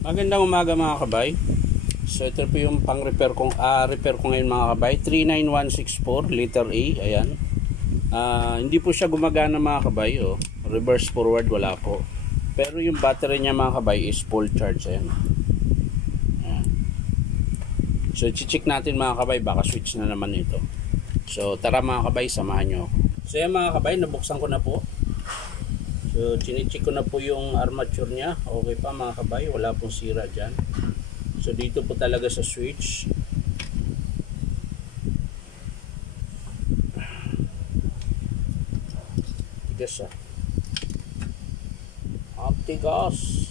Magandang umaga mga kabay. So ito po yung pang repair ko ngayon mga kabay. 39164 letter A. Ayan. Hindi po siya gumagana mga kabay. Oh. Reverse forward wala po. Pero yung battery niya mga kabay is full charge. Ayan. Ayan. So i-check natin mga kabay. Baka switch na naman ito. So tara mga kabay, samahan nyo ako. So yan mga kabay, nabuksan ko na po. So, chinicheck ko na po yung armature niya. Okay pa mga kabay, wala pong sira dyan. So, dito po talaga sa switch. Tigas ah. Tigas.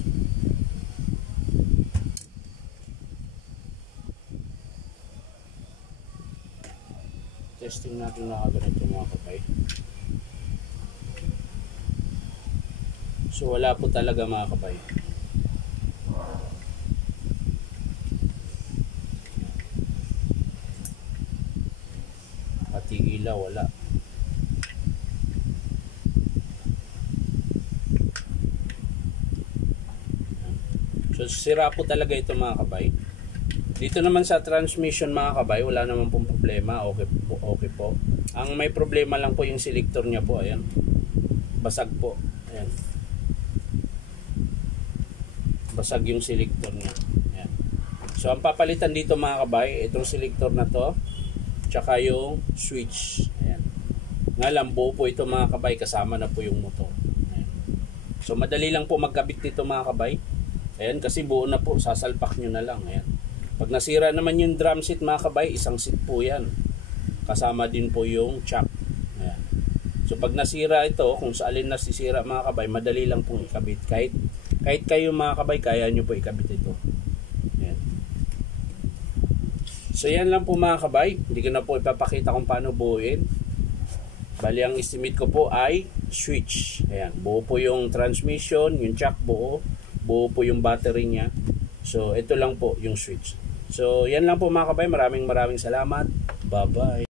Testing natin na ganito mga kabay. So wala po talaga mga kabay. Pati ilaw wala. So sira po talaga ito mga kabay. Dito naman sa transmission mga kabay, wala naman pong problema. Okay po. Ang may problema lang po yung selector niya po. Ayan. Basag po. Ayan. Basag yung selector niya. Ayan. So ang papalitan dito mga kabay, itong selector na to tsaka yung switch. Ayan. Nga lang buo po ito mga kabay, kasama na po yung motor. Ayan. So madali lang po magkabit dito mga kabay. Ayan, kasi buo na po, sasalpak nyo na lang. Ayan. Pag nasira naman yung drum seat mga kabay, isang seat po yan. Kasama din po yung chuck. Ayan. So pag nasira ito, kung sa alin nasisira mga kabay, madali lang pong ikabit. Kahit kayo mga kabay, kaya nyo po ikabit ito. Ayan. So yan lang po mga kabay. Hindi ko na po ipapakita kung paano buuin. Bali ang estimate ko po ay switch. Ayan. Buo po yung transmission, yung chuck buo. Buo po yung battery niya. So ito lang po yung switch. So yan lang po mga kabay. Maraming salamat. Bye bye.